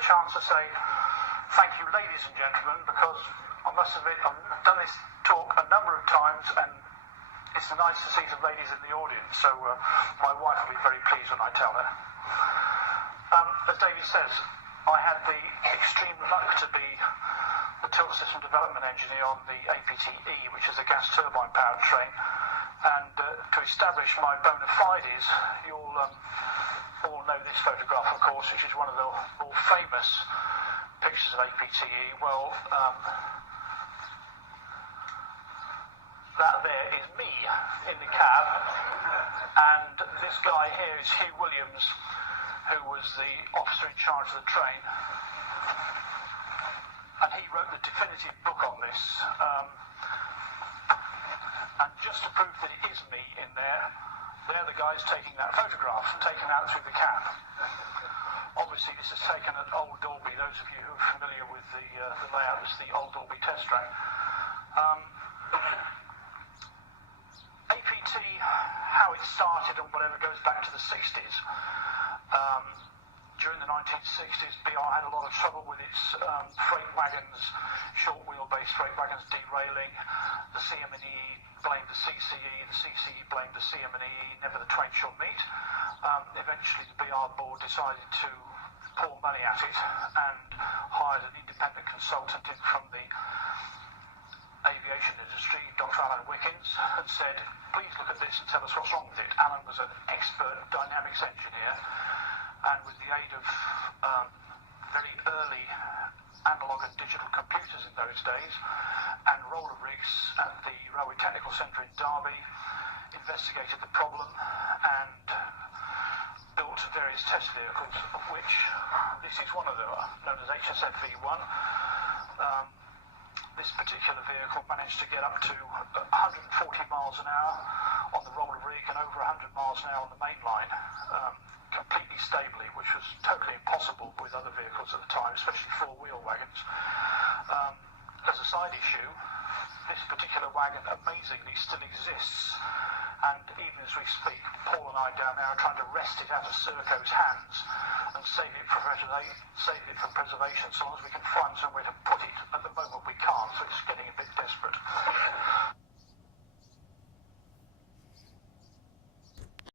a chance to say thank you, ladies and gentlemen, because I must admit I've done this talk a number of times and it's nice to see some ladies in the audience, so my wife will be very pleased when I tell her. As David says, I had the extreme luck to be the tilt system development engineer on the APT-E, which is a gas turbine powered train, and to establish my bona fides, you'll all know this photograph, of course, which is one of the more famous pictures of APT-E. Well, that there is me in the cab, and this guy here is Hugh Williams, who was the officer in charge of the train, and he wrote the definitive book on this. And just to prove that it is me in there, they're the guys taking that photograph, taken out through the cab. Obviously, this is taken at Old Dalby. Those of you who are familiar with the layout, it's the Old Dalby test train. APT, how it started and whatever, goes back to the 60s. During the 1960s, BR had a lot of trouble with its freight wagons, short wheelbase freight wagons derailing. The CM&E blamed the CCE blamed the CM&E, never the twain shall meet. Eventually the BR board decided to pour money at it and hired an independent consultant in from the aviation industry, Dr. Alan Wickens, and said, please look at this and tell us what's wrong with it. Alan was an expert dynamics engineer, and with the aid of very early analog and digital computers in those days, and roller rigs at the Railway Technical Centre in Derby, investigated the problem and built various test vehicles, of which this is one of them, known as HSFV1. This particular vehicle managed to get up to 140 miles an hour on the roller rig and over 100 miles an hour on the main line, completely stably, which was totally impossible with other vehicles at the time, especially four-wheel wagons. As a side issue, this particular wagon amazingly still exists, and even as we speak, Paul and I down there are trying to wrest it out of Serco's hands and save it for preservation, so long as we can find somewhere to put it. At the moment we can't, so it's getting a bit desperate.